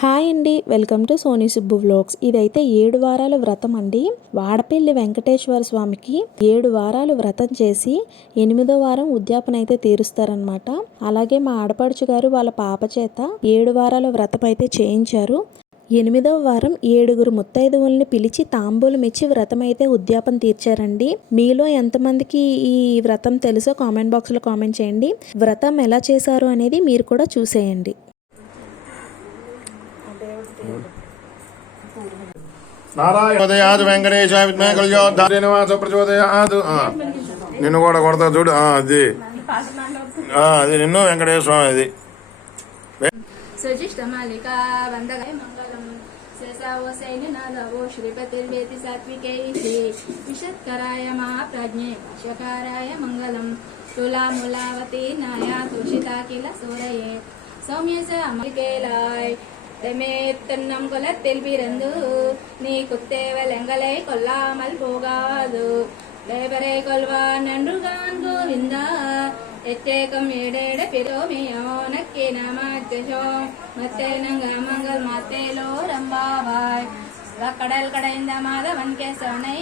Hi అండి, welcome to Soni Subbu vlogs. ఇదైతే 7 వారాల వ్రతం అండి. వాడపల్లి వెంకటేశ్వర స్వామికి 7 వారాలు వ్రతం చేసి 8వ వారం ఉద్యాపన అయితే తీరుస్తారనమాట. అలాగే మా ఆడపడుచు గారు వాళ్ళ పాప చేత 7 వారాల వ్రతం అయితే చేయించారు. 8వ వారం 7 ముత్తైదువుల్ని పిలిచి తాంబూలం ఇచ్చి వ్రతం అయితే ఉద్యాపన తీర్చారండి. మీలో ఎంతమందికి ఈ వ్రతం తెలుసో కామెంట్ బాక్స్లో కామెంట్ చేయండి. వ్రతం ఎలా చేశారు అనేది మీరు కూడా చూసేయండి. నారాయణ వెంకటేశాయ విద్మహే కళ్యాణాయ నివాస ప్రచోదయాత్. నిన్ను కూడా కొడతా చూడు. అది అది నిన్ను వెంకటేశ్వర స్వామి. అది సుజిష్టమాలికా వందగాయ మంగళం శేషావో సైన్యనాథవో శ్రీపతిర్వేతి సాత్వికైః విషత్కరాయ మహాప్రజ్ఞే భాష్యకారాయ మంగళం తులాములావతి నాయా తుషితాకిల సూరయే సౌమ్యస అమలికేలాయ్ தென்னம் குலத்தில் பிறந்து நீ குத்தேவலங்களை கொல்லாமல் போகாது தேவரை கொள்வான் நன்றுகான் கோவிந்தா எத்தேக்கம் ஏடேட பிரோமியோனக்கே நமாச்சோ மத்தே நங்க மங்கள் மாத்தேலோ ரம்பாவாய் கடல் கடைந்த மாதவன் கேசவனை